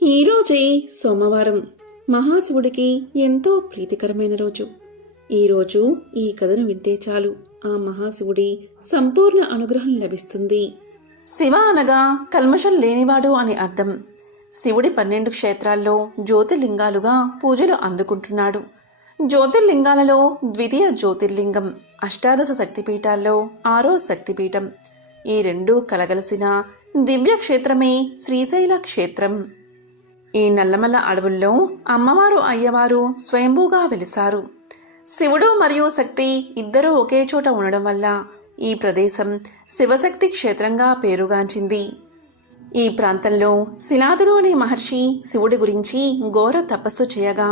ఈరోజే సోమవారం మహాశివుడికి ఎంతో ప్రీతికరమైన రోజు. ఈరోజు ఈ కథను వింటే చాలు ఆ మహాశివుడి సంపూర్ణ అనుగ్రహం లభిస్తుంది. శివ అనగా కల్మషం లేనివాడు అని అర్థం. శివుడి 12 క్షేత్రాల్లో జ్యోతిర్లింగాలుగా పూజలు అందుకుంటున్నాడు. జ్యోతిర్లింగాలలో ద్వితీయ జ్యోతిర్లింగం, అష్టాదశ శక్తిపీఠాల్లో 6వ శక్తిపీఠం. ఈ రెండూ కలగలసిన దివ్య క్షేత్రమే శ్రీశైల క్షేత్రం. ఈ నల్లమల్ల అడవుల్లో అమ్మవారు అయ్యవారు స్వయంభూగా వెలిశారు. శివుడు మరియు శక్తి ఇద్దరూ ఒకే చోట ఉండడం వల్ల ఈ ప్రదేశం శివశక్తి క్షేత్రంగా పేరుగాంచింది. ఈ ప్రాంతంలో శిలాదుడు అనే మహర్షి శివుడి గురించి ఘోర తపస్సు చేయగా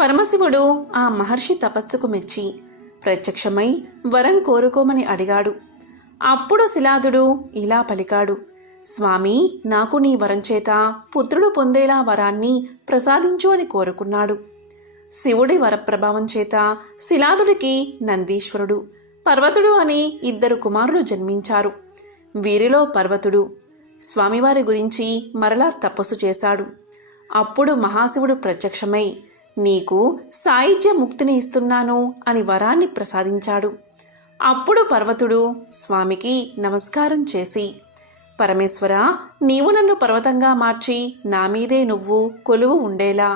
పరమశివుడు ఆ మహర్షి తపస్సుకు మెచ్చి ప్రత్యక్షమై వరం కోరుకోమని అడిగాడు. అప్పుడు శిలాదుడు ఇలా పలికాడు: స్వామి, నాకు నీ వరం చేత పుత్రుడు పొందేలా వరాన్ని ప్రసాదించు అని కోరుకున్నాడు. శివుడి వరప్రభావం చేత శిలాదుడికి నందీశ్వరుడు, పర్వతుడు అని 2 కుమారులు జన్మించారు. వీరిలో పర్వతుడు స్వామివారి గురించి మరలా తపస్సు చేశాడు. అప్పుడు మహాశివుడు ప్రత్యక్షమై నీకు సాయుధ్య ముక్తిని ఇస్తున్నాను అని వరాన్ని ప్రసాదించాడు. అప్పుడు పర్వతుడు స్వామికి నమస్కారం చేసి, పరమేశ్వర, నీవు నన్ను పర్వతంగా మార్చి నా మీదే నువ్వు కొలువు ఉండేలా,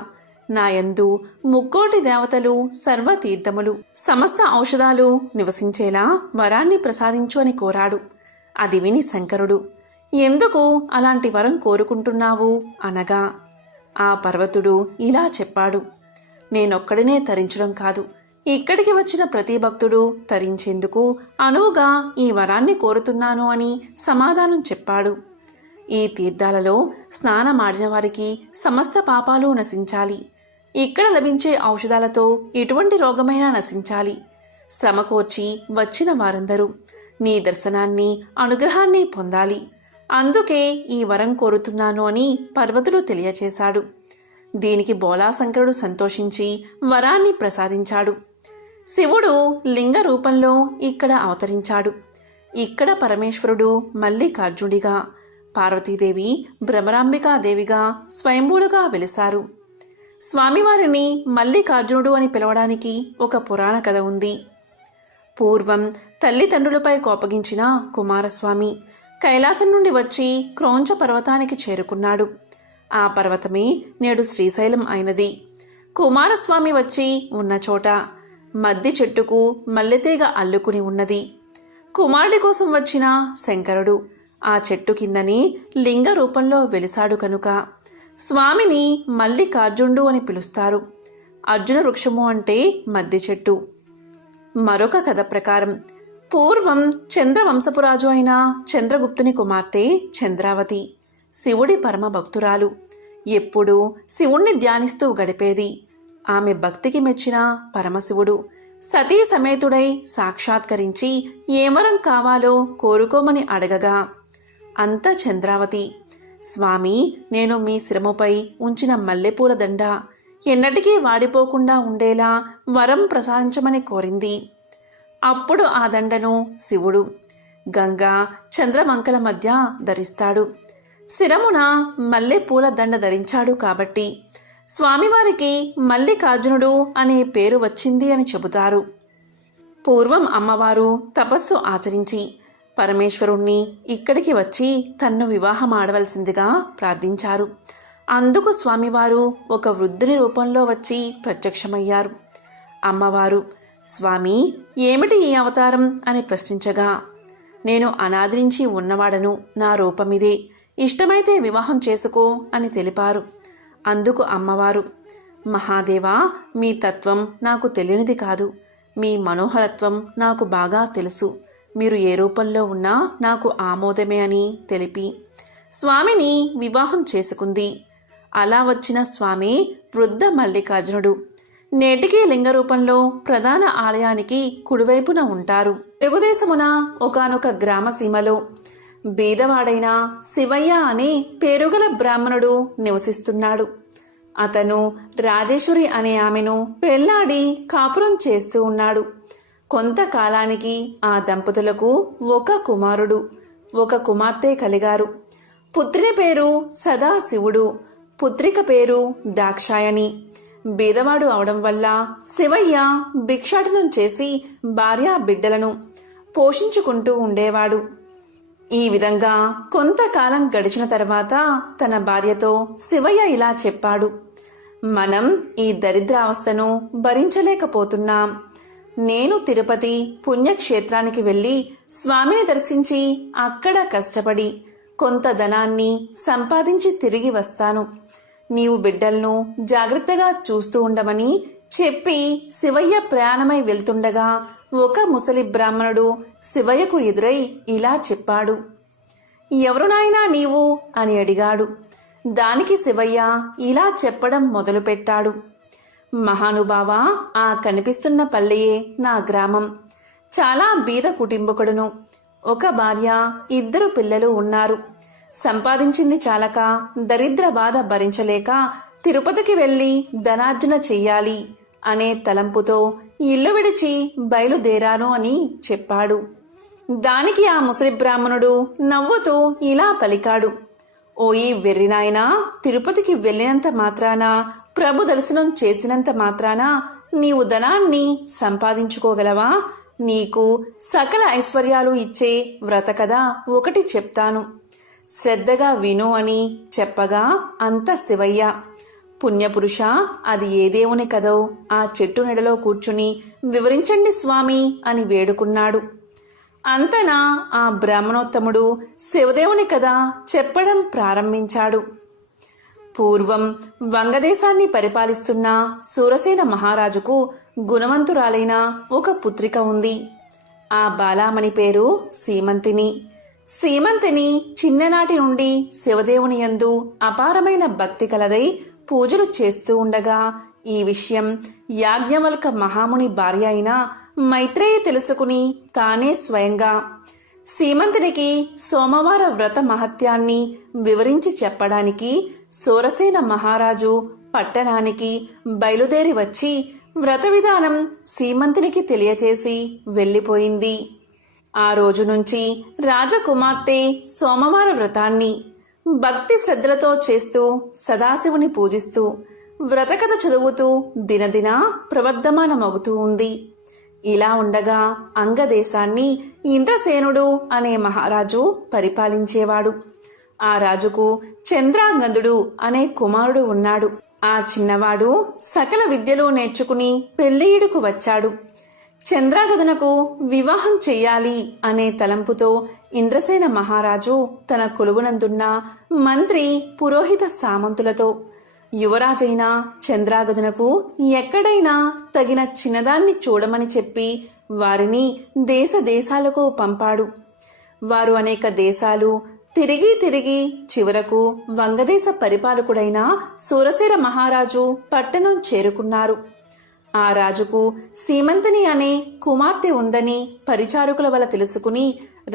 నాయందు ముక్కోటి దేవతలు, సర్వతీర్థములు, సమస్త ఔషధాలు నివసించేలా వరాన్ని ప్రసాదించు అని కోరాడు. అది విని శంకరుడు, ఎందుకు అలాంటి వరం కోరుకుంటున్నావు అనగా ఆ పర్వతుడు ఇలా చెప్పాడు: నేనొక్కడినే తరించడం కాదు, ఇక్కడికి వచ్చిన ప్రతి భక్తుడు తరించేందుకు అనువుగా ఈ వరాన్ని కోరుతున్నాను అని సమాధానం చెప్పాడు. ఈ తీర్థాలలో స్నానమాడిన వారికి సమస్త పాపాలు నశించాలి. ఇక్కడ లభించే ఔషధాలతో ఎటువంటి రోగమైనా నశించాలి. శ్రమ కోర్చి వచ్చిన వారందరూ నీ దర్శనాన్ని, అనుగ్రహాన్ని పొందాలి. అందుకే ఈ వరం కోరుతున్నాను అని పర్వతుడు తెలియచేశాడు. దీనికి బోలాశంకరుడు సంతోషించి వరాన్ని ప్రసాదించాడు. శివుడు లింగ రూపంలో ఇక్కడ అవతరించాడు. ఇక్కడ పరమేశ్వరుడు మల్లికార్జునుడిగా, పార్వతీదేవి భ్రమరాంబికాదేవిగా స్వయంభూలుగా వెలిశారు. స్వామివారిని మల్లికార్జునుడు అని పిలవడానికి ఒక పురాణ కథ ఉంది. పూర్వం తల్లిదండ్రులపై కోపగించిన కుమారస్వామి కైలాసం నుండి వచ్చి క్రౌంచ పర్వతానికి చేరుకున్నాడు. ఆ పర్వతమే నేడు శ్రీశైలం అయినది. కుమారస్వామి వచ్చి ఉన్న చోట మద్ది చెట్టుకు మల్లెతీగ అల్లుకుని ఉన్నది. కుమారుడి కోసం వచ్చిన శంకరుడు ఆ చెట్టు కిందని లింగ రూపంలో వెలిసాడు కనుక స్వామిని మల్లికార్జునుడు అని పిలుస్తారు. అర్జున వృక్షము అంటే మద్ది చెట్టు. మరొక కథ ప్రకారం పూర్వం చంద్రవంశపురాజు అయిన చంద్రగుప్తుని కుమార్తె చంద్రావతి శివుడి పరమ భక్తురాలు. ఎప్పుడూ శివుణ్ణి ధ్యానిస్తూ గడిపేది. ఆమె భక్తికి మెచ్చిన పరమశివుడు సతీ సమేతుడై సాక్షాత్కరించి ఏమరం కావాలో కోరుకోమని అడగగా అంత చంద్రావతి, స్వామి, నేను మీ శిరముపై ఉంచిన మల్లెపూల దండ ఎన్నటికీ వాడిపోకుండా ఉండేలా వరం ప్రసాదించమని కోరింది. అప్పుడు ఆ దండను శివుడు గంగా చంద్రమంకల మధ్య ధరిస్తాడు. శిరమున మల్లెపూల దండ ధరించాడు కాబట్టి స్వామివారికి మల్లికార్జునుడు అనే పేరు వచ్చింది అని చెబుతారు. పూర్వం అమ్మవారు తపస్సు ఆచరించి పరమేశ్వరుణ్ణి ఇక్కడికి వచ్చి తన్ను వివాహం ఆడవలసిందిగా ప్రార్థించారు. అందుకు స్వామివారు ఒక వృద్ధుని రూపంలో వచ్చి ప్రత్యక్షమయ్యారు. అమ్మవారు, స్వామి, ఏమిటి ఈ అవతారం అని ప్రశ్నించగా, నేను అనాది నుంచి ఉన్నవాడను, నా రూపమిదే, ఇష్టమైతే వివాహం చేసుకో అని తెలిపారు. అందుకు అమ్మవారు, మహాదేవా, మీ తత్వం నాకు తెలియనిది కాదు, మీ మనోహరత్వం నాకు బాగా తెలుసు, మీరు ఏ రూపంలో ఉన్నా నాకు ఆమోదమే అని తెలిపి స్వామిని వివాహం చేసుకుంది. అలా వచ్చిన స్వామి వృద్ధ మల్లికార్జునుడు. నేటికీ లింగ రూపంలో ప్రధాన ఆలయానికి కుడివైపున ఉంటారు. తెలుగుదేశమున ఒకానొక గ్రామసీమలో బీదవాడైన శివయ్య అనే పేరుగల బ్రాహ్మణుడు నివసిస్తున్నాడు. అతను రాజేశ్వరి అనే ఆమెను పెళ్లాడి కాపురం చేస్తూ ఉన్నాడు. కొంతకాలానికి ఆ దంపతులకు ఒక కుమారుడు, ఒక కుమార్తె కలిగారు. పుత్రుని పేరు సదాశివుడు, పుత్రిక పేరు దాక్షాయణి. బీదవాడు అవడం వల్ల శివయ్య భిక్షాటనం చేసి భార్యా బిడ్డలను పోషించుకుంటూ ఉండేవాడు. ఈ విధంగా కొంతకాలం గడిచిన తర్వాత తన భార్యతో శివయ్య ఇలా చెప్పాడు: మనం ఈ దరిద్రావస్థను భరించలేకపోతున్నాం. నేను తిరుపతి పుణ్యక్షేత్రానికి వెళ్లి స్వామిని దర్శించి అక్కడ కష్టపడి కొంత ధనాన్ని సంపాదించి తిరిగి వస్తాను. నీవు బిడ్డలను జాగ్రత్తగా చూస్తూ ఉండమని చెప్పి శివయ్య ప్రయాణమై వెళ్తుండగా ఒక ముసలి బ్రాహ్మణుడు శివయ్యకు ఎదురై ఇలా చెప్పాడు: ఎవరు నాయనా నీవు అని అడిగాడు. దానికి శివయ్య ఇలా చెప్పడం మొదలుపెట్టాడు: మహానుభావా, ఆ కనిపిస్తున్న పల్లెయే నా గ్రామం. చాలా బీద కుటుంబకుడును. ఒక భార్య, 2 పిల్లలు ఉన్నారు. సంపాదించింది చాలక దరిద్ర బాధ భరించలేక తిరుపతికి వెళ్లి ధనార్జన చెయ్యాలి అనే తలంపుతో ఇల్లు విడిచి బయలుదేరాను అని చెప్పాడు. దానికి ఆ ముసలి బ్రాహ్మణుడు నవ్వుతూ ఇలా పలికాడు: ఓయి వెర్రినాయనా, తిరుపతికి వెళ్ళినంత మాత్రాన, ప్రభు దర్శనం చేసినంత మాత్రాన నీవు ధనాన్ని సంపాదించుకోగలవా? నీకు సకల ఐశ్వర్యాలు ఇచ్చే వ్రత కథ ఒకటి చెప్తాను, శ్రద్ధగా విను అని చెప్పగా అంత శివయ్య: పుణ్యపురుష, అది ఏ దేవుని కదో ఆ చెట్టు నెడలో కూర్చుని వివరించండి స్వామి అని వేడుకున్నాడు. అంతనా ఆ బ్రాహ్మణోత్తముడు శివదేవుని కథ చెప్పడం ప్రారంభించాడు. పూర్వం వంగదేశాన్ని పరిపాలిస్తున్న సూరసేన మహారాజుకు గుణవంతురాలైన ఒక పుత్రిక ఉంది. ఆ బాలామణి పేరు సీమంతిని. సీమంతిని చిన్ననాటి నుండి శివదేవుని యందు అపారమైన భక్తి కలదై పూజలు చేస్తూ ఉండగా ఈ విషయం యాజ్ఞవల్క మహాముని భార్య అయిన మైత్రేయి తెలుసుకుని తానే స్వయంగా సీమంతునికి సోమవార వ్రత మహత్యాన్ని వివరించి చెప్పడానికి సూరసేన మహారాజు పట్టణానికి బయలుదేరి వచ్చి వ్రత విధానం సీమంతునికి తెలియచేసి వెళ్లిపోయింది. ఆ రోజు నుంచి రాజకుమార్తె సోమవార వ్రతాన్ని భక్తి శ్రద్ధలతో చేస్తూ సదాశివుని పూజిస్తూ వ్రతకథ చదువుతూ దినదిన ప్రవర్ధమానమవుతూ ఉంది. ఇలా ఉండగా అంగదేశాన్ని ఇంద్రసేనుడు అనే మహారాజు పరిపాలించేవాడు. ఆ రాజుకు చంద్రాంగదుడు అనే కుమారుడు ఉన్నాడు. ఆ చిన్నవాడు సకల విద్యలు నేర్చుకుని పెళ్లియుడుకు వచ్చాడు. చంద్రాగదునకు వివాహం చెయ్యాలి అనే తలంపుతో ఇంద్రసేన మహారాజు తన కొలువునందున్న మంత్రి పురోహిత సామంతులతో యువరాజైన చంద్రాగదునకు ఎక్కడైనా తగిన చిన్నదాన్ని చూడమని చెప్పి వారిని దేశ దేశాలకు పంపాడు. వారు అనేక దేశాలు తిరిగి తిరిగి చివరకు వంగదేశ పరిపాలకుడైన సూరసేన మహారాజు పట్టణం చేరుకున్నారు. ఆ రాజుకు సీమంతిని అనే కుమార్తె ఉందని పరిచారకుల వల్ల తెలుసుకుని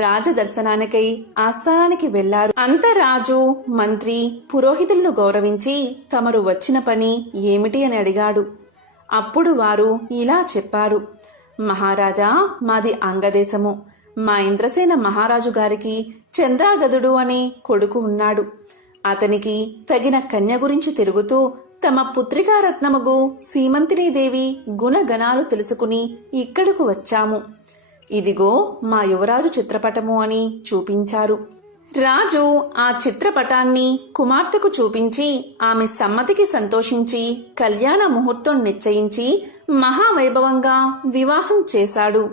రాజదర్శనానికై ఆస్థానానికి వెళ్లారు. అంత రాజు మంత్రి పురోహితులను గౌరవించి తమరు వచ్చిన పని ఏమిటి అని అడిగాడు. అప్పుడు వారు ఇలా చెప్పారు: మహారాజా, మాది అంగదేశము. మా ఇంద్రసేన మహారాజు గారికి చంద్రాగదుడు అనే కొడుకు ఉన్నాడు. అతనికి తగిన కన్య గురించి తిరుగుతూ తమ పుత్రికారత్నముగు సీమంతినీదేవి గుణగణాలు తెలుసుకుని ఇక్కడకు వచ్చాము. ఇదిగో మా యువరాజు చిత్రపటము అని చూపించారు. రాజు ఆ చిత్రపటాన్ని కుమార్తెకు చూపించి ఆమె సమ్మతికి సంతోషించి కళ్యాణ ముహూర్తం నిశ్చయించి మహావైభవంగా వివాహం చేశాడు.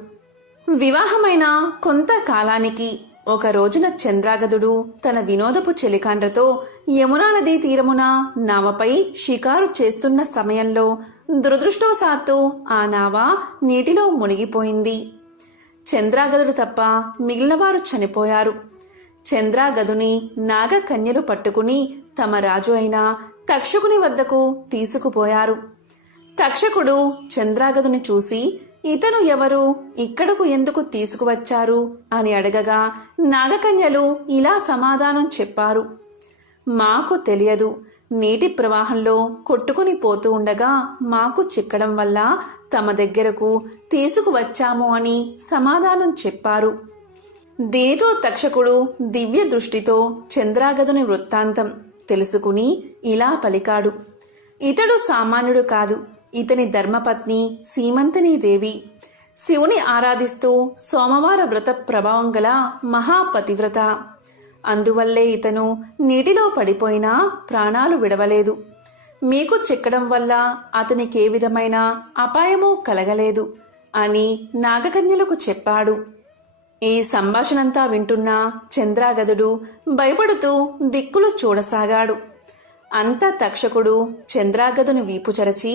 వివాహమైన కొంతకాలానికి ఒక రోజున చంద్రాగదుడు తన వినోదపు చెలికాండ్రతో యమునా నదీ తీరమున నావపై షికారు చేస్తున్న సమయంలో దురదృష్టవశాత్తు ఆ నావ నీటిలో మునిగిపోయింది. చంద్రాగదుడు తప్ప మిగిలినవారు చనిపోయారు. చంద్రాగదుని నాగకన్యలు పట్టుకుని తమ రాజు అయిన తక్షకుని వద్దకు తీసుకుపోయారు. తక్షకుడు చంద్రాగదుని చూసి, ఇతను ఎవరు, ఇక్కడకు ఎందుకు తీసుకువచ్చారు అని అడగగా నాగకన్యలు ఇలా సమాధానం చెప్పారు: మాకు తెలియదు. నీటి ప్రవాహంలో కొట్టుకుని పోతూ ఉండగా మాకు చిక్కడం వల్ల తమ దగ్గరకు తీసుకువచ్చాము అని సమాధానం చెప్పారు. దీనితో తక్షకుడు దివ్య దృష్టితో చంద్రాగదుని వృత్తాంతం తెలుసుకుని ఇలా పలికాడు. ఇతడు సామాన్యుడు కాదు. ఇతని ధర్మపత్ని సీమంతినీదేవి. శివుని ఆరాధిస్తూ సోమవార వ్రత ప్రభావం గల మహాపతివ్రత. అందువల్లే ఇతను నీటిలో పడిపోయినా ప్రాణాలు విడవలేదు. మీకు చిక్కడం వల్ల అతనికే విధమైన అపాయమూ కలగలేదు అని నాగకన్యలకు చెప్పాడు. ఈ సంభాషణంతా వింటున్న చంద్రాగదుడు భయపడుతూ దిక్కులు చూడసాగాడు. అంత తక్షకుడు చంద్రాగదుని వీపు చరచి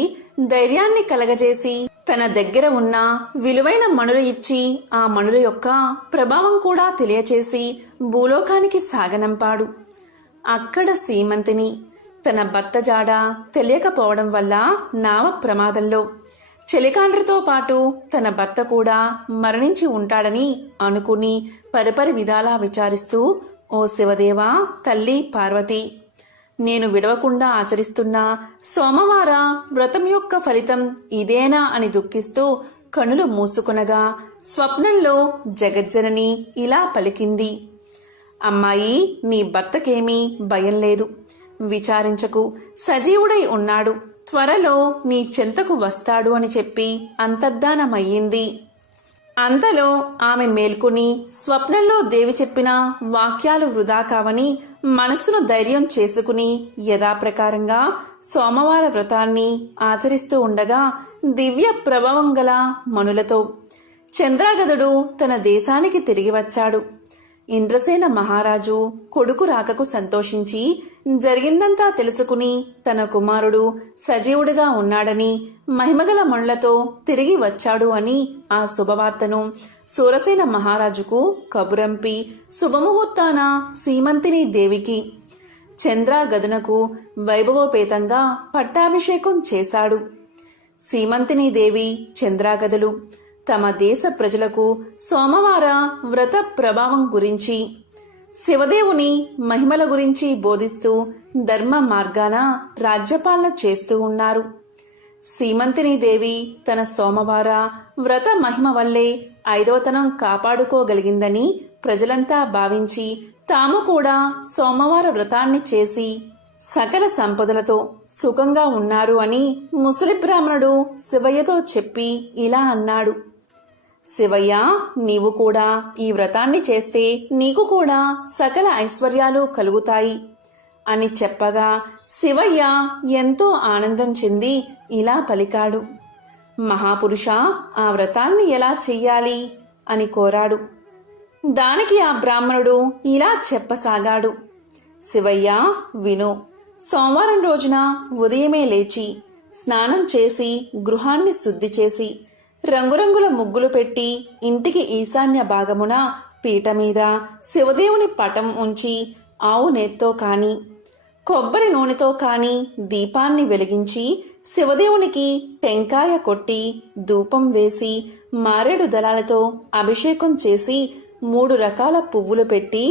ధైర్యాన్ని కలగజేసి తన దగ్గర ఉన్న విలువైన మణులు ఇచ్చి ఆ మణుల యొక్క ప్రభావం కూడా తెలియచేసి భూలోకానికి సాగనంపాడు. అక్కడ సీమంతిని తన భర్త జాడ తెలియకపోవడం వల్ల నావ ప్రమాదంలో చెలికాండ్రతో పాటు తన భర్త కూడా మరణించి ఉంటాడని అనుకుని పరిపరి విధాలా విచారిస్తూ, ఓ శివదేవా, తల్లి పార్వతి, నేను విడవకుండా ఆచరిస్తున్న సోమవార వ్రతం యొక్క ఫలితం ఇదేనా అని దుఃఖిస్తూ కనులు మూసుకొనగా స్వప్నంలో జగజ్జనని ఇలా పలికింది. అమ్మాయి, నీ భర్తకేమీ భయం లేదు. విచారించకు, సజీవుడై ఉన్నాడు. త్వరలో నీ చెంతకు వస్తాడు అని చెప్పి అంతర్ధానమయ్యింది. అంతలో ఆమె మేల్కొని స్వప్నంలో దేవి చెప్పిన వాక్యాలు వృధా కావని మనస్సును ధైర్యం చేసుకుని యథాప్రకారంగా సోమవార వ్రతాన్ని ఆచరిస్తూ ఉండగా దివ్య ప్రభావం గల మనులతో చంద్రాగదుడు తన దేశానికి తిరిగి వచ్చాడు. ఇంద్రసేన మహారాజు కొడుకు రాకకు సంతోషించి జరిగిందంతా తెలుసుకుని తన కుమారుడు సజీవుడిగా ఉన్నాడని మహిమగల మణులతో తిరిగి వచ్చాడు అని ఆ శుభవార్తను సూరసేన మహారాజుకు కబురంపి శుభముహూర్తాన సీమంతిని దేవికి చంద్రాగదునకు వైభవోపేతంగా పట్టాభిషేకం చేశాడు. సీమంతిని దేవి చంద్రాగదులు తమ దేశ ప్రజలకు సోమవార వ్రత ప్రభావం గురించి, శివదేవుని మహిమల గురించి బోధిస్తూ ధర్మ మార్గాన రాజ్యపాలన చేస్తూ ఉన్నారు. సీమంతిని దేవి తన సోమవార వ్రత మహిమ వల్లే ఐదవతనం కాపాడుకోగలిగిందని ప్రజలంతా భావించి తాము కూడా సోమవార వ్రతాన్ని చేసి సకల సంపదలతో సుఖంగా ఉన్నారు అని ముసలి బ్రాహ్మణుడు శివయ్యతో చెప్పి ఇలా అన్నాడు. శివయ్య, నీవు కూడా ఈ వ్రతాన్ని చేస్తే నీకు కూడా సకల ఐశ్వర్యాలు కలుగుతాయి అని చెప్పగా శివయ్య ఎంతో ఆనందం చెంది ఇలా పలికాడు. మహాపురుష, ఆ వ్రతాన్ని ఎలా చెయ్యాలి అని కోరాడు. దానికి ఆ బ్రాహ్మణుడు ఇలా చెప్పసాగాడు. శివయ్య, విను. సోమవారం రోజున ఉదయమే లేచి స్నానం చేసి గృహాన్ని శుద్ధి చేసి రంగురంగుల ముగ్గులు పెట్టి ఇంటికి ఈశాన్య భాగమున పీట మీద శివదేవుని పటం ఉంచి ఆవు నెత్తో కాని కొబ్బరి నూనెతో కాని దీపాన్ని వెలిగించి శివదేవునికి టెంకాయ కొట్టి ధూపం వేసి మారేడు దళాలతో అభిషేకం చేసి 3 రకాల పువ్వులు పెట్టి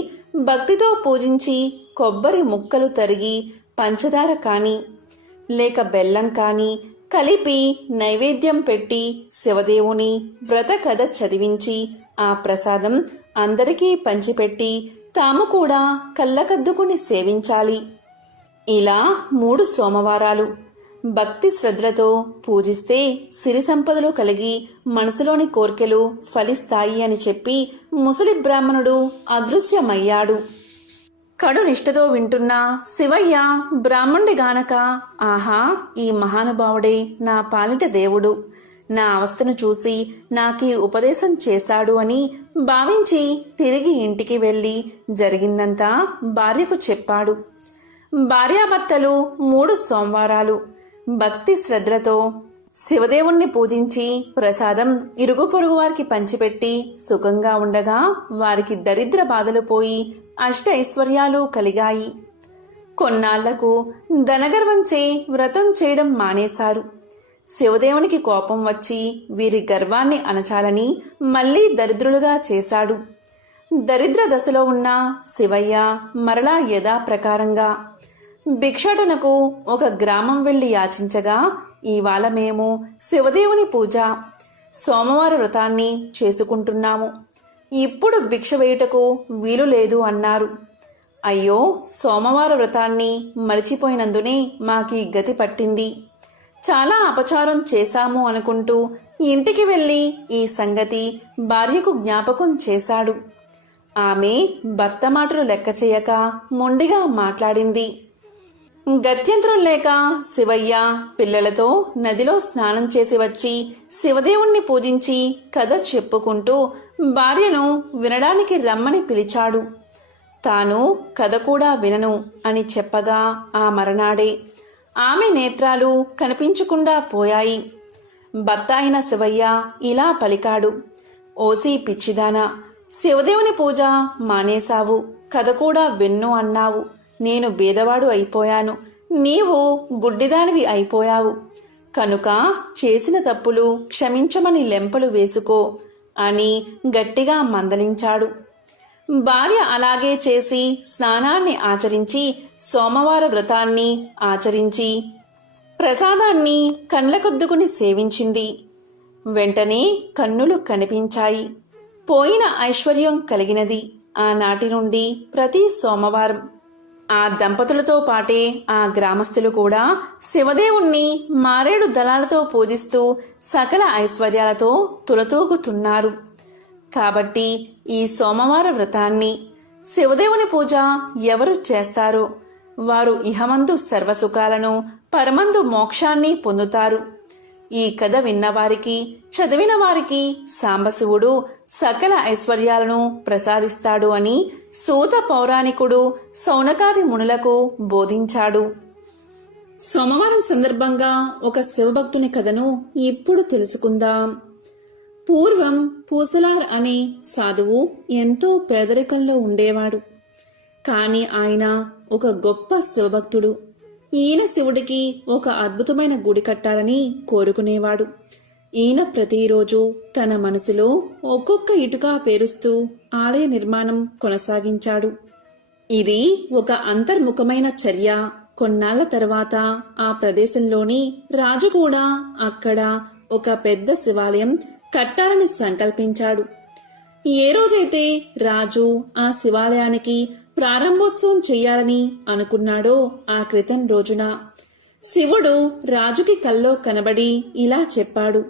భక్తితో పూజించి కొబ్బరి ముక్కలు తరిగి పంచదార కాని లేక బెల్లం కాని కలిపి నైవేద్యం పెట్టి శివదేవుని వ్రత కథ చదివించి ఆ ప్రసాదం అందరికీ పంచిపెట్టి తాము కూడా కళ్ళకద్దుకుని సేవించాలి. ఇలా 3 సోమవారాలు భక్తి శ్రద్ధలతో పూజిస్తే సిరి సంపదలు కలిగి మనసులోని కోర్కెలు ఫలిస్తాయి అని చెప్పి ముసలి బ్రాహ్మణుడు అదృశ్యమయ్యాడు. కడు నిష్ఠతో వింటున్న శివయ్య బ్రాహ్మణుడి గానక, ఆహా, ఈ మహానుభావుడే నా పాలిట దేవుడు, నా అవస్థను చూసి నాకీ ఉపదేశం చేశాడు అని భావించి తిరిగి ఇంటికి వెళ్లి జరిగిందంతా భార్యకు చెప్పాడు. భార్యాభర్తలు 3 సోమవారాలు భక్తి శ్రద్ధలతో శివదేవుణ్ణి పూజించి ప్రసాదం ఇరుగు పొరుగు వారికి పంచిపెట్టి సుఖంగా ఉండగా వారికి దరిద్ర బాధలు పోయి అష్ట ఐశ్వర్యాలు కలిగాయి. కొన్నాళ్లకు ధనగర్వంచే వ్రతం చేయడం మానేశారు. శివదేవునికి కోపం వచ్చి వీరి గర్వాన్ని అణచాలని మళ్లీ దరిద్రులుగా చేశాడు. దరిద్ర దశలో ఉన్న శివయ్య మరలా యథాప్రకారంగా భిక్షాటనకు ఒక గ్రామం వెళ్లి యాచించగా, ఇవాళ మేము శివదేవుని పూజ సోమవార వ్రతాన్ని చేసుకుంటున్నాము, ఇప్పుడు భిక్ష వేయుటకు వీలు లేదు అన్నారు. అయ్యో, సోమవార వ్రతాన్ని మరిచిపోయినందునే మాకీ గతి పట్టింది. చాలా అపచారం చేశాము అనుకుంటూ ఇంటికి వెళ్ళి ఈ సంగతి భార్యకు జ్ఞాపకం చేశాడు. ఆమె భర్త మాటలు లెక్క చేయక మొండిగా మాట్లాడింది. గత్యంతరం లేక శివయ్య పిల్లలతో నదిలో స్నానం చేసి వచ్చి శివదేవుణ్ణి పూజించి కథ చెప్పుకుంటూ భార్యను వినడానికి రమ్మని పిలిచాడు. తాను కథ కూడా వినను అని చెప్పగా ఆ మరనాడే ఆమె నేత్రాలు కనిపించకుండా పోయాయి. భర్త అయిన శివయ్య ఇలా పలికాడు. ఓసి పిచ్చిదానా, శివదేవుని పూజ మానేశావు, కథ కూడా విన్ను అన్నావు. నేను బీదవాడు అయిపోయాను, నీవు గుడ్డిదానివి అయిపోయావు. కనుక చేసిన తప్పులు క్షమించమని లెంపలు వేసుకో అని గట్టిగా మందలించాడు. భార్య అలాగే చేసి స్నానాన్ని ఆచరించి సోమవార వ్రతాన్ని ఆచరించి ప్రసాదాన్ని కండ్లకొద్దుకుని సేవించింది. వెంటనే కన్నులు కనిపించాయి. పోయిన ఐశ్వర్యం కలిగినది. ఆనాటి నుండి ప్రతి సోమవారం ఆ దంపతులతో పాటే ఆ గ్రామస్తులు కూడా శివదేవుణ్ణి మారేడు దళాలతో పూజిస్తూ సకల ఐశ్వర్యాలతో తులతూగుతున్నారు. కాబట్టి ఈ సోమవార వ్రతాన్ని, శివదేవుని పూజ ఎవరు చేస్తారో వారు ఇహమందు సర్వసుఖాలను, పరమందు మోక్షాన్ని పొందుతారు. ఈ కథ విన్నవారికి, చదివిన వారికి సాంబశివుడు సకల ఐశ్వర్యాలను ప్రసాదిస్తాడు అని సూత పౌరాణికుడు శౌనకాది మునులకు బోధించాడు. సోమవారం సందర్భంగా ఒక శివభక్తుని కథను ఇప్పుడు తెలుసుకుందాం. పూర్వం పూసలార్ అనే సాధువు ఎంతో పేదరికంలో ఉండేవాడు. కాని ఆయన ఒక గొప్ప శివభక్తుడు. ఈయన శివుడికి ఒక అద్భుతమైన గుడి కట్టాలని కోరుకునేవాడు. ఈయన ప్రతిరోజు తన మనసులో ఒక్కొక్క ఇటుక పేరుస్తూ ఆలయ నిర్మాణం కొనసాగించాడు. ఇది ఒక అంతర్ముఖమైన చర్య. కొన్నాళ్ల తర్వాత ఆ ప్రదేశంలోని రాజు కూడా అక్కడ ఒక పెద్ద శివాలయం కట్టాలని సంకల్పించాడు. ఏ రోజైతే రాజు ఆ శివాలయానికి ప్రారంభోత్సవం చెయ్యాలని అనుకున్నాడో ఆ క్రితం రోజున శివుడు రాజుకి కల్లో కనబడి ఇలా చెప్పాడు.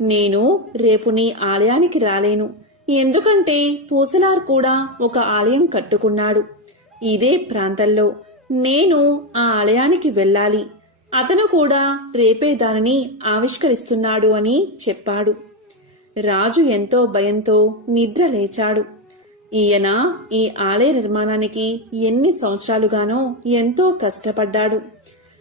నేను రేపు నీ ఆలయానికి రాలేను. ఎందుకంటే పూసలార్ కూడా ఒక ఆలయం కట్టుకున్నాడు ఇదే ప్రాంతంలో. నేను ఆ ఆలయానికి వెళ్ళాలి. అతను కూడా రేపే దానిని ఆవిష్కరిస్తున్నాడు అని చెప్పాడు. రాజు ఎంతో భయంతో నిద్ర లేచాడు. ఈయన ఈ ఆలయ నిర్మాణానికి ఎన్ని సంవత్సరాలుగానో ఎంతో కష్టపడ్డాడు.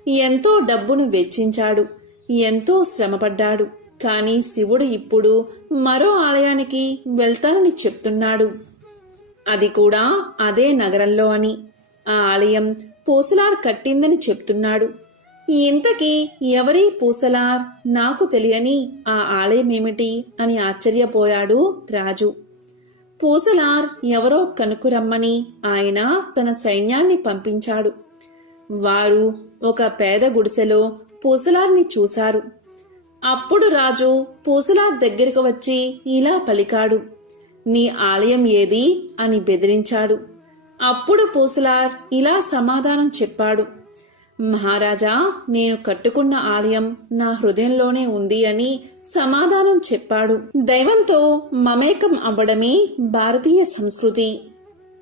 ఎంతో డబ్బును వెచ్చించాడు. ఎంతో శ్రమపడ్డాడు. కాని శివుడు ఇప్పుడు మరో ఆలయానికి వెళ్తానని చెప్తున్నాడు. అది కూడా అదే నగరంలో అని. ఆ ఆలయం పూసలార్ కట్టిందని చెప్తున్నాడు. ఇంతకీ ఎవరి పూసలార్? నాకు తెలియని ఆ ఆలయమేమిటి అని ఆశ్చర్యపోయాడు రాజు. పూసలార్ ఎవరో కనుక్కురమ్మని ఆయన తన సైన్యాన్ని పంపించాడు. వారు ఒక పేద గుడిసెలో పూసలార్ని చూశారు. అప్పుడు రాజు పూసలార్ దగ్గరకు వచ్చి ఇలా పలికాడు. నీ ఆలయం ఏది అని బెదిరించాడు. అప్పుడు పూసలార్ ఇలా సమాధానం చెప్పాడు. మహారాజా, నేను కట్టుకున్న ఆలయం నా హృదయంలోనే ఉంది అని సమాధానం చెప్పాడు. దైవంతో మమేకం అవ్వడమే భారతీయ సంస్కృతి.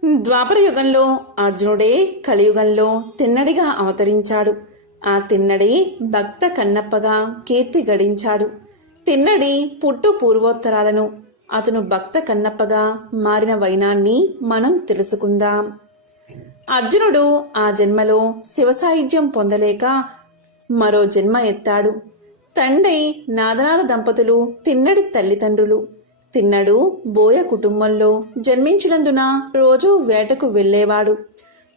ద్వాపర యుగంలో అర్జునుడే కలియుగంలో తిన్నడిగా అవతరించాడు. ఆ తిన్నడి భక్త కన్నప్పగా కీర్తి గడించాడు. తిన్నడి పుట్టు పూర్వోత్తరాలను, అతను భక్త కన్నప్పగా మారిన వైనాన్ని మనం తెలుసుకుందాం. అర్జునుడు ఆ జన్మలో శివసాయుధ్యం పొందలేక మరో జన్మ ఎత్తాడు. తండ్రి నాదనాల దంపతులు తిన్నడి తల్లిదండ్రులు. తిన్నడు బోయ కుటుంబంలో జన్మించినందున రోజూ వేటకు వెళ్లేవాడు.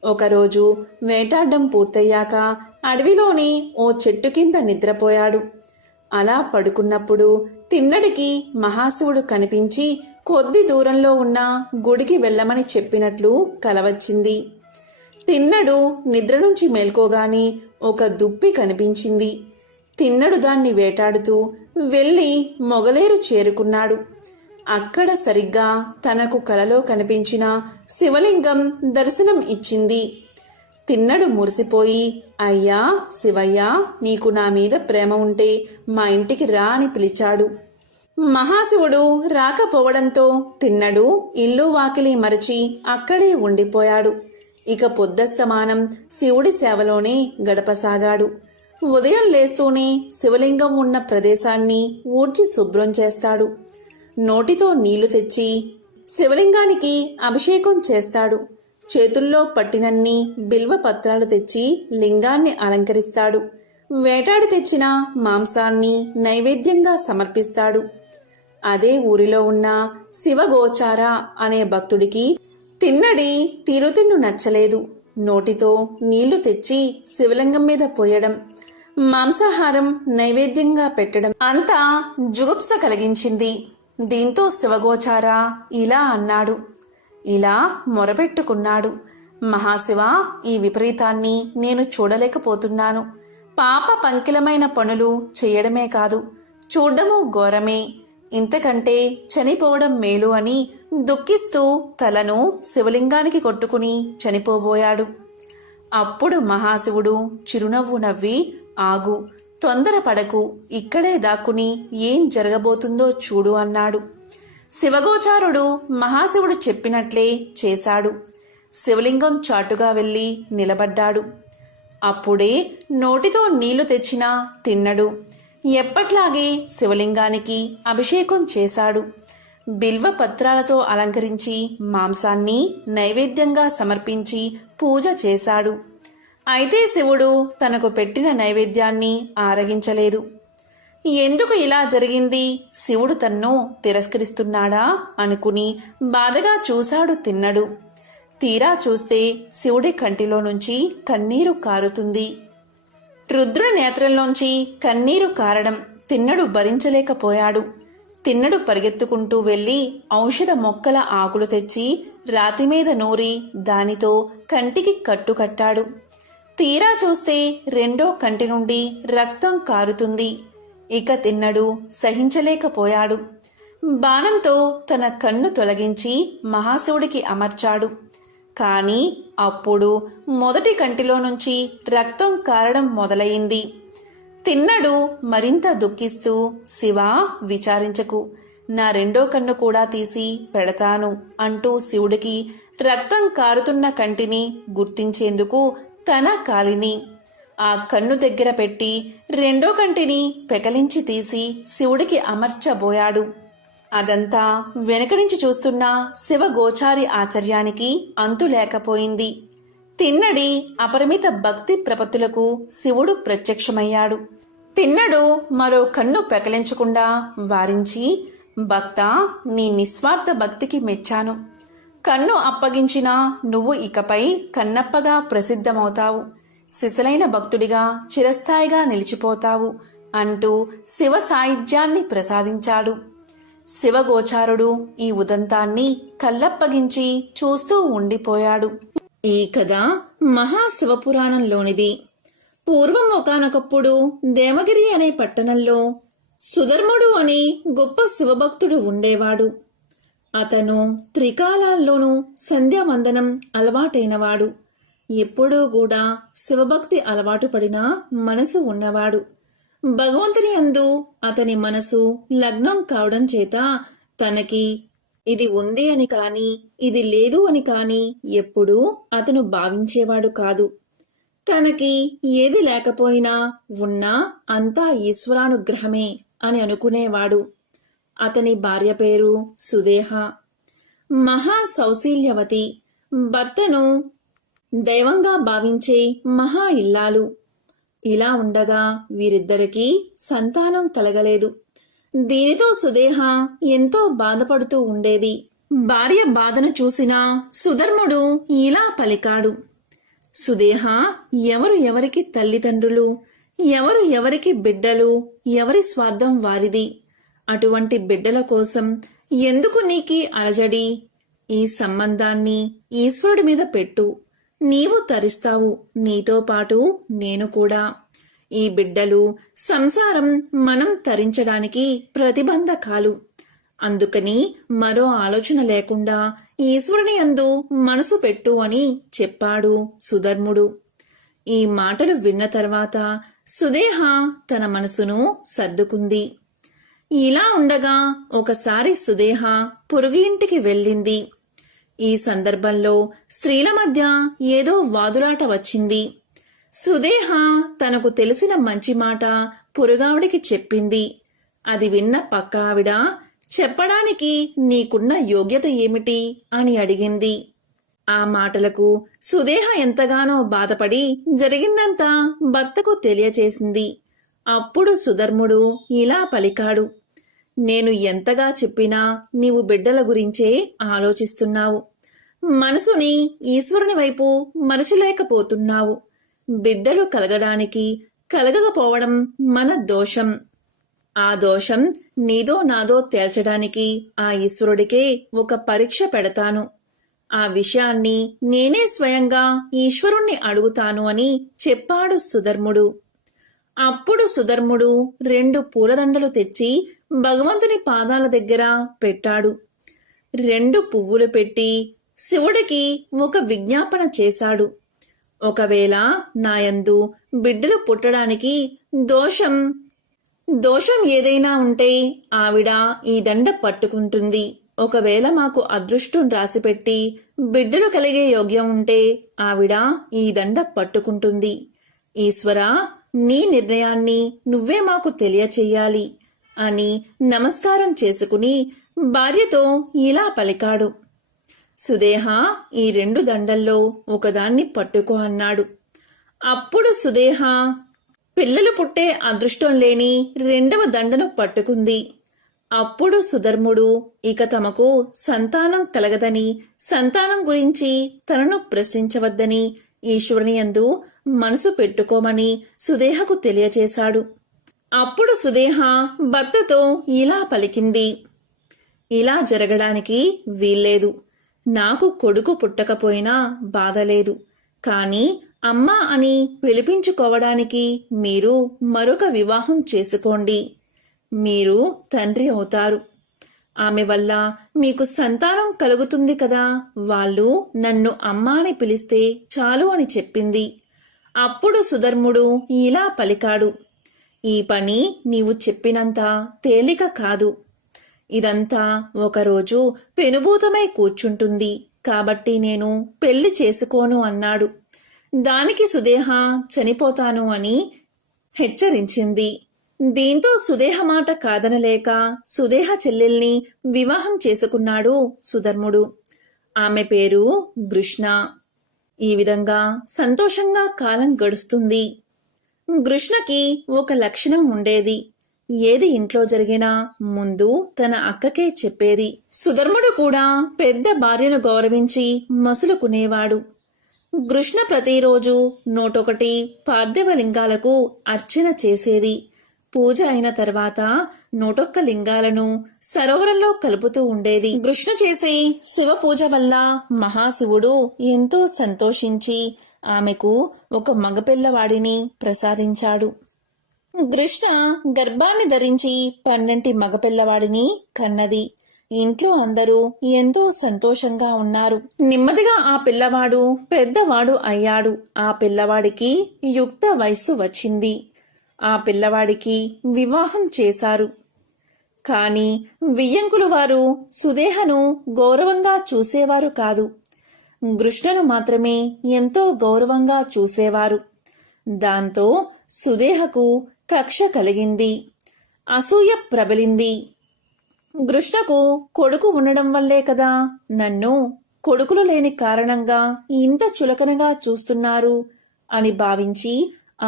ఒకరోజు వేటాడ్డం పూర్తయ్యాక అడవిలోని ఓ చెట్టు కింద నిద్రపోయాడు. అలా పడుకున్నప్పుడు తిన్నడికి మహాశివుడు కనిపించి కొద్ది దూరంలో ఉన్న గుడికి వెళ్ళమని చెప్పినట్లు కలవచ్చింది. తిన్నడు నిద్ర నుంచి మేల్కోగాని ఒక దుప్పి కనిపించింది. తిన్నడు దాన్ని వేటాడుతూ వెళ్లి మొగలేరు చేరుకున్నాడు. అక్కడ సరిగ్గా తనకు కలలో కనిపించిన శివలింగం దర్శనం ఇచ్చింది. తిన్నడు మురిసిపోయి, అయ్యా శివయ్య, నీకు నా మీద ప్రేమ ఉంటే మా ఇంటికి రా అని పిలిచాడు. మహాశివుడు రాకపోవడంతో తిన్నడు ఇల్లు వాకిలి మరచి అక్కడే ఉండిపోయాడు. ఇక పొద్దస్తమానం శివుడి సేవలోనే గడపసాగాడు. ఉదయం లేస్తూనే శివలింగం ఉన్న ప్రదేశాన్ని ఊడ్చి శుభ్రం చేస్తాడు. నోటితో నీళ్లు తెచ్చి శివలింగానికి అభిషేకం చేస్తాడు. చేతుల్లో పట్టినన్ని బిల్వ పత్రాలు తెచ్చి లింగాన్ని అలంకరిస్తాడు. వేటాడి తెచ్చిన మాంసాన్ని నైవేద్యంగా సమర్పిస్తాడు. అదే ఊరిలో ఉన్న శివగోచార అనే భక్తుడికి తిన్నడి తీరుతిన్ను నచ్చలేదు. నోటితో నీళ్లు తెచ్చి శివలింగం మీద పోయడం, మాంసాహారం నైవేద్యంగా పెట్టడం అంతా జుగుప్స కలిగించింది. దీంతో శివగోచార ఇలా అన్నాడు, ఇలా మొరపెట్టుకున్నాడు. మహాశివ, ఈ విపరీతాన్ని నేను చూడలేకపోతున్నాను. పాప పంకిలమైన పనులు చేయడమే కాదు, చూడ్డము ఘోరమే. ఇంతకంటే చనిపోవడం మేలు అని దుఃఖిస్తూ తలను శివలింగానికి కొట్టుకుని చనిపోబోయాడు. అప్పుడు మహాశివుడు చిరునవ్వు నవ్వి, ఆగు, తొందరపడకు, ఇక్కడే దాక్కుని ఏం జరగబోతుందో చూడు అన్నాడు. శివగోచారుడు మహాశివుడు చెప్పినట్లే చేశాడు. శివలింగం చాటుగా వెళ్లి నిలబడ్డాడు. అప్పుడే నోటితో నీళ్లు తెచ్చిన తిన్నడు ఎప్పట్లాగే శివలింగానికి అభిషేకం చేశాడు. బిల్వ పత్రాలతో అలంకరించి మాంసాన్ని నైవేద్యంగా సమర్పించి పూజ చేశాడు. అయితే శివుడు తనకు పెట్టిన నైవేద్యాన్ని ఆరగించలేదు. ఎందుకు ఇలా జరిగింది? శివుడు తన్ను తిరస్కరిస్తున్నాడా అనుకుని బాధగా చూశాడు తిన్నడు. తీరా చూస్తే శివుడి కంటిలో నుంచి కన్నీరు కారుతుంది. రుద్ర నేత్రంలోంచి కన్నీరు కారడం తిన్నడు భరించలేకపోయాడు. తిన్నడు పరిగెత్తుకుంటూ వెళ్లి ఔషధ మొక్కల ఆకులు తెచ్చి రాతిమీద నూరి దానితో కంటికి కట్టుకట్టాడు. తీరా చూస్తే రెండో కంటి నుండి రక్తం కారుతుంది. ఇక తిన్నడు సహించలేకపోయాడు. బాణంతో తన కన్ను తొలగించి మహాశివుడికి అమర్చాడు. కాని అప్పుడు మొదటి కంటిలో నుంచి రక్తం కారడం మొదలయింది. తిన్నడు మరింత దుఃఖిస్తూ, శివా, విచారించకు, నా రెండో కన్ను కూడా తీసి పెడతాను అంటూ శివుడికి రక్తం కారుతున్న కంటిని గుర్తించేందుకు తన కాలిని ఆ కన్ను దగ్గర పెట్టి రెండో కంటిని పెకలించి తీసి శివుడికి అమర్చబోయాడు. అదంతా వెనక నుంచి చూస్తున్న శివగోచారి ఆశ్చర్యానికి అంతు లేకపోయింది. తిన్నడి అపరిమిత భక్తి ప్రపత్తులకు శివుడు ప్రత్యక్షమయ్యాడు. తిన్నడు మరో కన్ను పెకలించకుండా వారించి, భక్తా, నీ నిస్వార్థ భక్తికి మెచ్చాను. కన్ను అప్పగించినా నువ్వు ఇకపై కన్నప్పగా ప్రసిద్ధమవుతావు, సిసలైన భక్తుడిగా చిరస్థాయిగా నిలిచిపోతావు అంటూ శివ సాయుధ్యాన్ని ప్రసాదించాడు. శివగోచారుడు ఈ ఉదంతాన్ని కళ్ళప్పగించి చూస్తూ ఉండిపోయాడు. ఈ కథ మహాశివపురాణంలోనిది. పూర్వం ఒకానొకప్పుడు దేవగిరి అనే పట్టణంలో సుధర్ముడు అని గొప్ప శివభక్తుడు ఉండేవాడు. అతను త్రికాలాల్లోనూ సంధ్యావందనం అలవాటైనవాడు. ఎప్పుడూ కూడా శివభక్తి అలవాటు పడిన మనసు ఉన్నవాడు. భగవంతుని యందు అతని మనసు లగ్నం కావడం చేత తనకి ఇది ఉంది అని కాని ఇది లేదు అని కాని ఎప్పుడూ అతను భావించేవాడు కాదు. తనకి ఏది లేకపోయినా ఉన్నా అంతా ఈశ్వరానుగ్రహమే అని అనుకునేవాడు. అతని భార్య పేరు సుదేహ. మహా సౌశీల్యవతి, భర్తను దైవంగా భావించే మహా ఇల్లాలు. ఇలా ఉండగా వీరిద్దరికీ సంతానం కలగలేదు. దీనితో సుదేహ ఎంతో బాధపడుతూ ఉండేది. భార్య బాధను చూసిన సుధర్ముడు ఇలా పలికాడు, సుదేహ, ఎవరు ఎవరికి తల్లిదండ్రులు, ఎవరు ఎవరికి బిడ్డలు, ఎవరి స్వార్థం వారిది. అటువంటి బిడ్డల కోసం ఎందుకు నీకీ అలజడి? ఈ సంబంధాన్ని ఈశ్వరుడి మీద పెట్టు, నీవు తరిస్తావు, నీతో పాటు నేను కూడా. ఈ బిడ్డలు సంసారం మనం తరించడానికి ప్రతిబంధకాలు. అందుకని మరో ఆలోచన లేకుండా ఈశ్వరుని యందు మనసు పెట్టు అని చెప్పాడు సుధర్ముడు. ఈ మాటలు విన్న తర్వాత సుదేహ తన మనసును సర్దుకుంది. ఇలా ఉండగా ఒకసారి సుదేహ పొరుగు ఇంటికి వెళ్ళింది. ఈ సందర్భంలో స్త్రీల మధ్య ఏదో వాదులాట వచ్చింది. సుదేహ తనకు తెలిసిన మంచి మాట పొరుగావిడికి చెప్పింది. అది విన్న పక్క ఆవిడ, చెప్పడానికి నీకున్న యోగ్యత ఏమిటి అని అడిగింది. ఆ మాటలకు సుదేహ ఎంతగానో బాధపడి జరిగిందంతా భర్తకు తెలియచేసింది. అప్పుడు సుధర్ముడు ఇలా పలికాడు, నేను ఎంతగా చెప్పినా నీవు బిడ్డల గురించే ఆలోచిస్తున్నావు. మనసుని ఈశ్వరుని వైపు మరచలేకపోతున్నావు. బిడ్డలు కలగడానికి కలగకపోవడం మన దోషం. ఆ దోషం నీదో నాదో తేల్చడానికి ఆ ఈశ్వరుడికే ఒక పరీక్ష పెడతాను. ఆ విషయాన్ని నేనే స్వయంగా ఈశ్వరుణ్ణి అడుగుతాను అని చెప్పాడు సుధర్ముడు. అప్పుడు సుధర్ముడు 2 పూలదండలు తెచ్చి భగవంతుని పాదాల దగ్గర పెట్టాడు. 2 పువ్వులు పెట్టి శివుడికి ఒక విజ్ఞాపన చేశాడు. ఒకవేళ నాయందు బిడ్డలు పుట్టడానికి దోషం ఏదైనా ఉంటే ఆవిడ ఈ దండ పట్టుకుంటుంది. ఒకవేళ మాకు అదృష్టం రాసిపెట్టి బిడ్డలు కలిగే యోగ్యం ఉంటే ఆవిడ ఈ దండ పట్టుకుంటుంది. ఈశ్వరా, నీ నిర్ణయాన్ని నువ్వే మాకు తెలియచెయ్యాలి అని నమస్కారం చేసుకుని భార్యతో ఇలా పలికాడు. సుదేహ, ఈ 2 దండల్లో ఒకదాన్ని పట్టుకో అన్నాడు. అప్పుడు సుదేహ పిల్లలు పుట్టే అదృష్టం లేని 2వ దండను పట్టుకుంది. అప్పుడు సుధర్ముడు ఇక తమకు సంతానం కలగదని, సంతానం గురించి తనను ప్రశ్నించవద్దని, ఈశ్వరుని యందు మనసు పెట్టుకోమని సుదేహకు తెలియచేశాడు. అప్పుడు సుదేహ భర్తతో ఇలా పలికింది, ఇలా జరగడానికి వీల్లేదు. నాకు కొడుకు పుట్టకపోయినా బాధలేదు. కాని అమ్మా అని పిలిపించుకోవడానికి మీరు మరొక వివాహం చేసుకోండి. మీరు తండ్రి అవుతారు. ఆమె వల్ల మీకు సంతానం కలుగుతుంది కదా. వాళ్ళు నన్ను అమ్మా అని పిలిస్తే చాలు అని చెప్పింది. అప్పుడు సుధర్ముడు ఇలా పలికాడు, ఈ పని నీవు చెప్పినంత తేలిక కాదు. ఇదంతా ఒకరోజు పెనుభూతమై కూర్చుంటుంది. కాబట్టి నేను పెళ్లి చేసుకోను అన్నాడు. దానికి సుదేహ చనిపోతాను అని హెచ్చరించింది. దీంతో సుదేహ మాట కాదనలేక సుదేహ చెల్లెల్ని వివాహం చేసుకున్నాడు సుధర్ముడు. ఆమె పేరు గృష్ణ. ఈ విధంగా సంతోషంగా కాలం గడుస్తుంది. గృష్ణకి ఒక లక్షణం ఉండేది. ఏది ఇంట్లో జరిగినా ముందు తన అక్కకే చెప్పేది. సుధర్ముడు కూడా పెద్ద భార్యను గౌరవించి మసులుకునేవాడు. గృష్ణ ప్రతిరోజు 101 పార్థివ లింగాలకు అర్చన చేసేది. పూజ అయిన తర్వాత 101 లింగాలను సరోవరంలో కలుపుతూ ఉండేది. గృష్ణ చేసే శివ పూజ వల్ల మహాశివుడు ఎంతో సంతోషించి ఆమెకు ఒక మగపిల్లవాడిని ప్రసాదించాడు. గృష్ణ గర్భాన్ని ధరించి 12 మగపిల్లవాడిని కన్నది. ఇంట్లో అందరూ ఎంతో సంతోషంగా ఉన్నారు. నెమ్మదిగా ఆ పిల్లవాడు పెద్దవాడు అయ్యాడు. ఆ పిల్లవాడికి యుక్త వయస్సు వచ్చింది. ఆ పిల్లవాడికి వివాహం చేశారు. కాని వియ్యంకులు వారు సుదేహను గౌరవంగా చూసేవారు కాదు. గృష్ణను మాత్రమే ఎంతో గౌరవంగా చూసేవారు. దాంతో సుదేహకు కక్ష కలిగింది. అసూయ ప్రబలింది. గృష్ణకు కొడుకు ఉండడం వల్లే కదా నన్ను కొడుకులు లేని కారణంగా ఇంత చులకనగా చూస్తున్నారు అని భావించి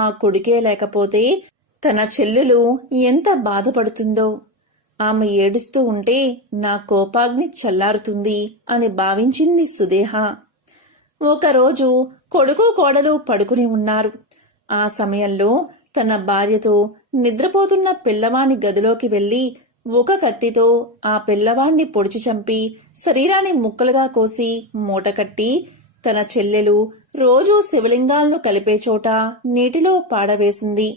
ఆ కొడుకే లేకపోతే తన చెల్లెలు ఎంత బాధపడుతుందో. ఆమె ఏడుస్తూ ఉంటే నా కోపాగ్ని చల్లారుతుంది అని భావించింది సుదేహ. ఒకరోజు కొడుకు కోడలు పడుకుని ఉన్నారు. ఆ సమయంలో తన భార్యతో నిద్రపోతున్న పిల్లవాని గదిలోకి వెళ్లి ఒక కత్తితో ఆ పిల్లవాణ్ణి పొడిచి చంపి శరీరాన్ని ముక్కలుగా కోసి మూటకట్టి తన చెల్లెలు రోజూ శివలింగాలను కలిపే చోట నీటిలో పాడవేసింది.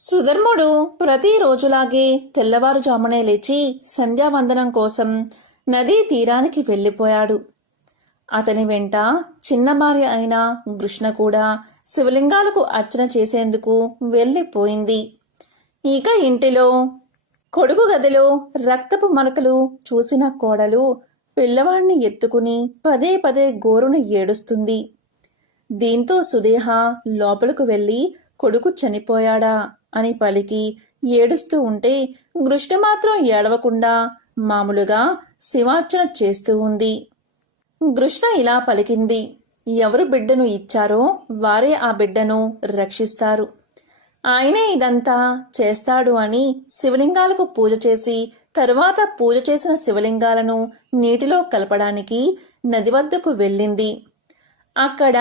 సుధర్ముడు ప్రతిరోజులాగే తెల్లవారుజామునే లేచి సంధ్యావందనం కోసం నదీ తీరానికి వెళ్ళిపోయాడు. అతని వెంట చిన్న భార్య అయిన కృష్ణ కూడా శివలింగాలకు అర్చన చేసేందుకు వెళ్ళిపోయింది. ఇక ఇంటిలో కొడుకు గదిలో రక్తపు మరకలు చూసిన కోడలు పిల్లవాడిని ఎత్తుకుని పదే పదే గోరును ఏడుస్తుంది. దీంతో సుదేహ లోపలకు వెళ్ళి కొడుకు చనిపోయాడా అని పలికి ఏడుస్తూ ఉంటే కృష్ణ మాత్రం ఏడవకుండా మామూలుగా శివార్చన చేస్తూ ఉంది. కృష్ణ ఇలా పలికింది, ఎవరు బిడ్డను ఇచ్చారో వారే ఆ బిడ్డను రక్షిస్తారు. ఆయనే ఇదంతా చేస్తాడు అని శివలింగాలకు పూజ చేసి తరువాత పూజ చేసిన శివలింగాలను నీటిలో కలపడానికి నది వద్దకు వెళ్ళింది. అక్కడ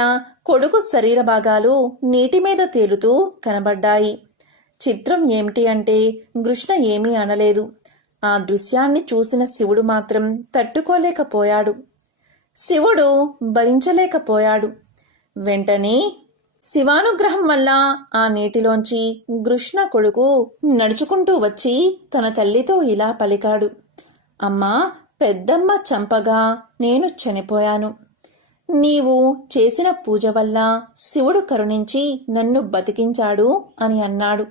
కొడుకు శరీర భాగాలు నీటి మీద తేలుతూ కనబడ్డాయి. చిత్రం ఏమిటి అంటే కృష్ణ ఏమీ అనలేదు. ఆ దృశ్యాన్ని చూసిన శివుడు మాత్రం తట్టుకోలేకపోయాడు. శివుడు భరించలేకపోయాడు. వెంటనే శివానుగ్రహం వల్ల ఆ నీటిలోంచి కృష్ణ కొడుకు నడుచుకుంటూ వచ్చి తన తల్లితో ఇలా పలికాడు, అమ్మా, పెద్దమ్మ చంపగా నేను చనిపోయాను. నీవు చేసిన పూజ వల్ల శివుడు కరుణించి నన్ను బతికించాడు అని అన్నాడు.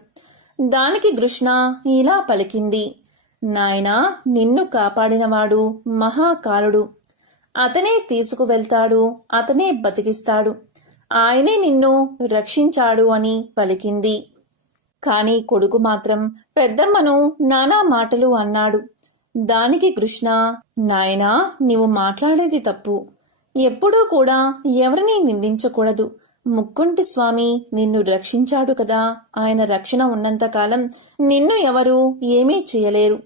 దానికి కృష్ణ ఇలా పలికింది, నాయనా, నిన్ను కాపాడినవాడు మహాకాలుడు. అతనే తీసుకువెళ్తాడు, అతనే బతికిస్తాడు. ఆయనే నిన్ను రక్షించాడు అని పలికింది. కాని కొడుకు మాత్రం పెద్దమ్మను నానా మాటలు అన్నాడు. దానికి కృష్ణ, నాయనా, నీవు మాట్లాడేది తప్పు. ఎప్పుడూ కూడా ఎవరిని నిందించకూడదు. ముక్కుంటి స్వామి నిన్ను రక్షించాడు కదా, ఆయన రక్షణ ఉన్నంతకాలం నిన్ను ఎవరూ ఏమీ చేయలేరు.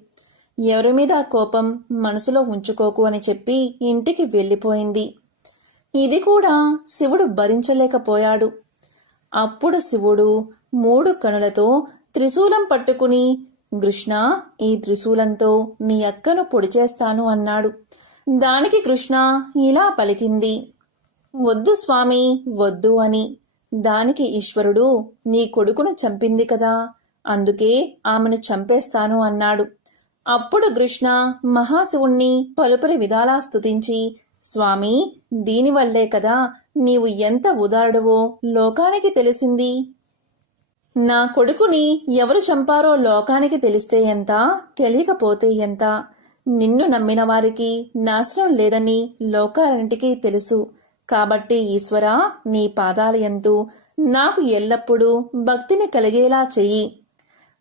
ఎవరి మీద కోపం మనసులో ఉంచుకోకు అని చెప్పి ఇంటికి వెళ్ళిపోయింది. ఇది కూడా శివుడు భరించలేకపోయాడు. అప్పుడు శివుడు 3 కనులతో త్రిశూలం పట్టుకుని, కృష్ణ, ఈ త్రిశూలంతో నీ అక్కను పొడి చేస్తాను అన్నాడు. దానికి కృష్ణ ఇలా పలికింది, వద్దు స్వామి, వద్దు అని. దానికి ఈశ్వరుడు, నీ కొడుకును చంపింది కదా, అందుకే ఆమెను చంపేస్తాను అన్నాడు. అప్పుడు కృష్ణ మహాశివుణ్ణి పలుపరి విధాలా స్తుతించి, స్వామి, దీనివల్లే కదా నీవు ఎంత ఉదారుడవో లోకానికి తెలిసింది. నా కొడుకుని ఎవరు చంపారో లోకానికి తెలిస్తే ఎంత, తెలియకపోతే ఎంత. నిన్ను నమ్మిన వారికి నాశనం లేదని లోకాలన్నిటికీ తెలుసు. కాబట్టి ఈశ్వరా, నీ పాదాలయందు నాకు ఎల్లప్పుడూ భక్తిని కలిగేలా చెయ్యి.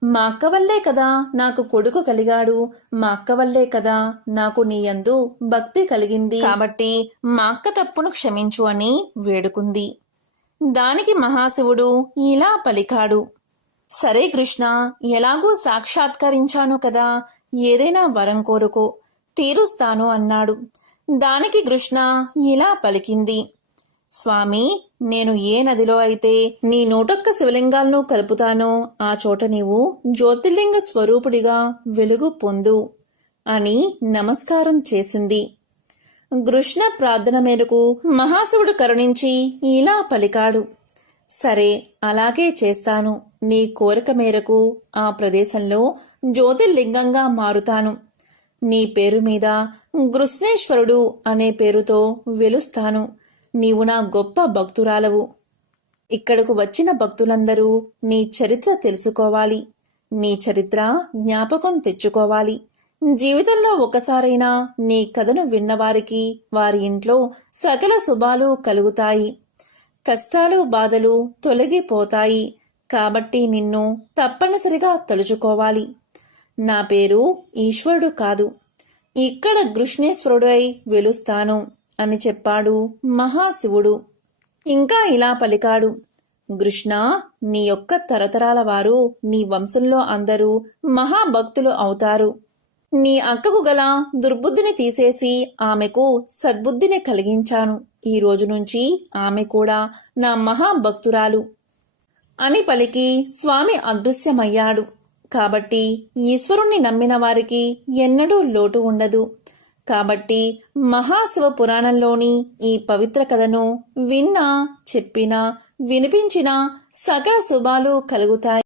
మా అక్క వల్లే కదా నాకు కొడుకు కలిగాడు, మా అక్క వల్లే కదా నాకు నీ యందు భక్తి కలిగింది, కాబట్టి మా అక్క తప్పును క్షమించు అని వేడుకుంది. దానికి మహాశివుడు ఇలా పలికాడు, సరే కృష్ణ, ఎలాగూ సాక్షాత్కరించాను కదా, ఏదైనా వరం కోరుకో, తీరుస్తాను అన్నాడు. దానికి కృష్ణ ఇలా పలికింది, స్వామి, నేను ఏ నదిలో అయితే నీ 101 శివలింగాలను కలుపుతానో ఆ చోట నీవు జ్యోతిర్లింగ స్వరూపుడిగా వెలుగు పొందు అని నమస్కారం చేసింది. కృష్ణ ప్రార్థన మేరకు మహాశివుడు కరుణించి ఇలా పలికాడు, సరే, అలాగే చేస్తాను. నీ కోరిక మేరకు ఆ ప్రదేశంలో జ్యోతిర్లింగంగా మారుతాను. నీ పేరు మీద కృష్ణేశ్వరుడు అనే పేరుతో వెలుస్తాను. నీవు నా గొప్ప భక్తురాలవు. ఇక్కడకు వచ్చిన భక్తులందరూ నీ చరిత్ర తెలుసుకోవాలి. నీ చరిత్ర జ్ఞాపకం తెచ్చుకోవాలి. జీవితంలో ఒకసారైనా నీ కథను విన్నవారికి వారి ఇంట్లో సకల శుభాలు కలుగుతాయి. కష్టాలు బాధలు తొలగిపోతాయి. కాబట్టి నిన్ను తప్పనిసరిగా తలుచుకోవాలి. నా పేరు ఈశ్వరుడు కాదు, ఇక్కడ కృష్ణేశ్వరుడై వెలుస్తాను అని చెప్పాడు మహాశివుడు. ఇంకా ఇలా పలికాడు, కృష్ణ, నీ యొక్క తరతరాల వారు నీ వంశంలో అందరూ మహాభక్తులు అవుతారు. నీ అక్కకు గల దుర్బుద్ధిని తీసేసి ఆమెకు సద్బుద్ధిని కలిగించాను. ఈ రోజు నుంచి ఆమె కూడా నా మహాభక్తురాలు అని పలికి స్వామి అదృశ్యమయ్యాడు. కాబట్టి ఈశ్వరుణ్ణి నమ్మిన వారికి ఎన్నడూ లోటు ఉండదు. కాబట్టి మహాశివ పురాణంలోని ఈ పవిత్ర కథను విన్నా, చెప్పినా, వినిపించినా సకల శుభాలు కలుగుతాయి.